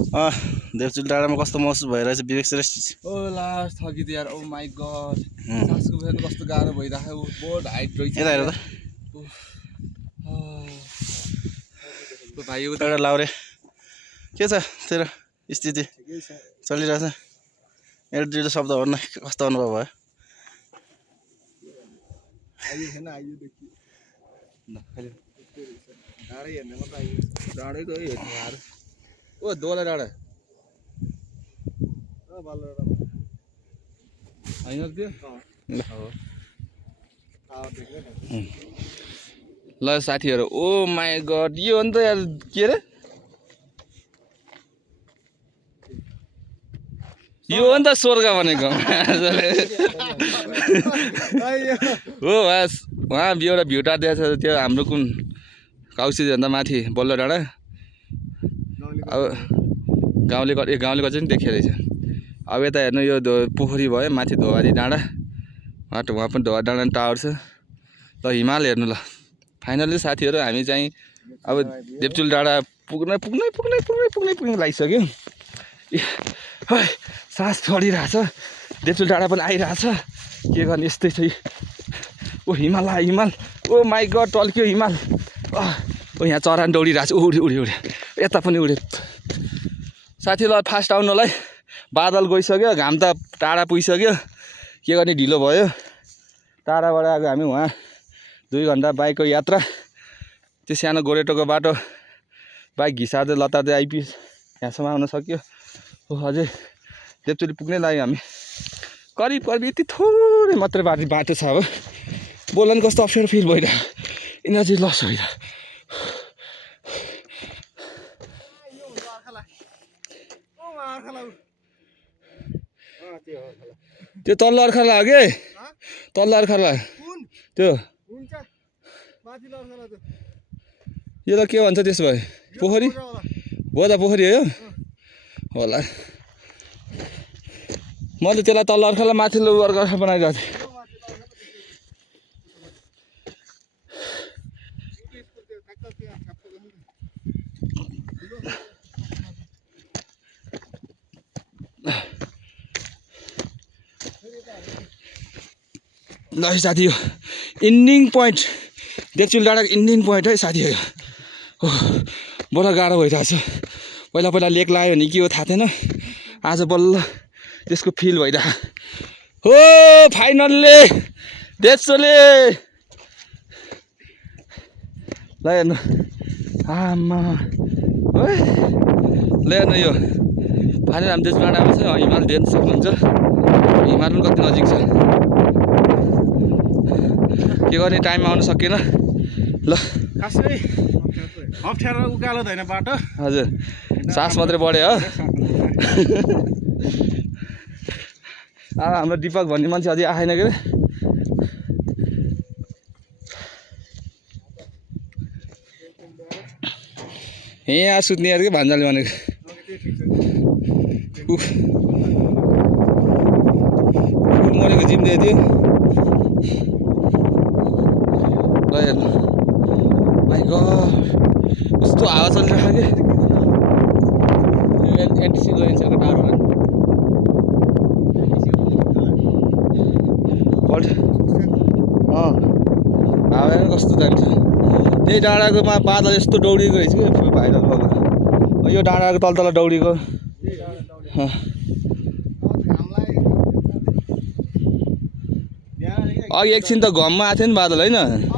देवचुल डाँडामा कस्तो महसुस भइरहेछ विवेक श्रेष्ठ? ओ लास्ट थकित यार। ओ माई गड, सासको फेर्नु कस्तो गाह्रो भइरहेको। बहुत हाइट रहेछ। यता हेर त भाइ एउटा लाउरे के छ तेरो स्थिति? चलिरहेछ? एउटा दुईवटा शब्द भन्न, कस्तो अनुभव भयो? डाँडैको हेर्नु यार। ओ दोला डाँडा होइन त्यो। ल साथीहरू, ओ माई गड, यो हो नि त यार। के अरे यो हो नि त स्वर्ग भनेको। हो बस उहाँ एउटा भ्यू टार दिएको छ। त्यो हाम्रो कुन काउसीभन्दा माथि बल्लो डाँडा। अब गाउँले चाहिँ देखियो रहेछ। अब यता हेर्नु, यो पोखरी भयो, माथि धोवारी डाँडा बाटो, उहाँ पनि धोवा डाँडा टावर छ। ल हिमाल हेर्नु। ल फाइनल्ली साथीहरू हामी चाहिँ अब देवचुल डाँडा पुग्नै लागिसक्यो। सास चढिरहेछ। देवचुल डाँडा पनि आइरहेछ। के गर्ने, यस्तै छ। ओ हिमाल हिमाल, ओ माई गड, टल्क्यो हिमाल। ओ यहाँ चरान दौडिरहेछ। उड्यो यता पनि उड्यो। साथी ल फास्ट आउनुलाई, बादल गइसक्यो, घाम त टाढा पुगिसक्यो। के गर्ने, ढिलो भयो। टाढाबाट अब हामी उहाँ 2 घन्टा बाइकको यात्रा। त्यो सानो गोरेटोको बाटो बाइक घिसार्दै लतार्दै आइपुग्यो। यहाँसम्म आउन सक्यो। हो अझै देवचुली पुग्नै लाग्यो हामी। करिब यति थोरै मात्रै बाटो छ। अब बोल्न नि कस्तो अप्ठ्यारो फिल भइरहेको, इनर्जी लस भइरहेको। त्यो तल्लो अर्खला हो कि तल्लो अर्खला त्यो यसलाई के भन्छ त्यसो भए? पोखरी हो त, पोखरी हो होला। मैले त्यसलाई तल्लो अर्खला माथिल्लो अर्खा बनाइरहेको थिएँ। ल साथी, यो इन्डिङ पोइन्ट, देवचुल डाँडाको इन्डिङ पोइन्ट है साथीहरू। हो बडा गाह्रो भइरहेछ। पहिला लेक लाग्यो भने के हो थाहा थिएन। आज बल्ल त्यसको फिल भइरहेको। हो फाइनल्ली देवचुली। ल हेर्नु, आमा है। ल हेर्नु, यो फाइनल हामी देवचुल डाँडामा छ। हिमाल देख्न सक्नुहुन्छ। हिमाल पनि कति नजिक छ। के गर्ने, टाइममा आउनु सकेन। ल खासै अप्ठ्यारो उकालो छैन बाटो। हजुर, सास मात्रै बढ्यो हो। हाम्रो दिपक भन्ने मान्छे अझै आएन के अरे। यहाँ सुत्ने यार के भान्जाले भनेको। मरेको जिम्दै थियो। ल हेर्नु, माई गड, कस्तो हावा चलिरहेको कि। एनटिसी गइसक्यो टाढोमा। हावा कस्तो जान्छ। त्यही डाँडाकोमा बादल यस्तो दौडिएको रहेछ कि भाइरल भएको। यो डाँडाको तल दौडिएको। अघि एकछिन त घममा आएको थियो नि बादल होइन।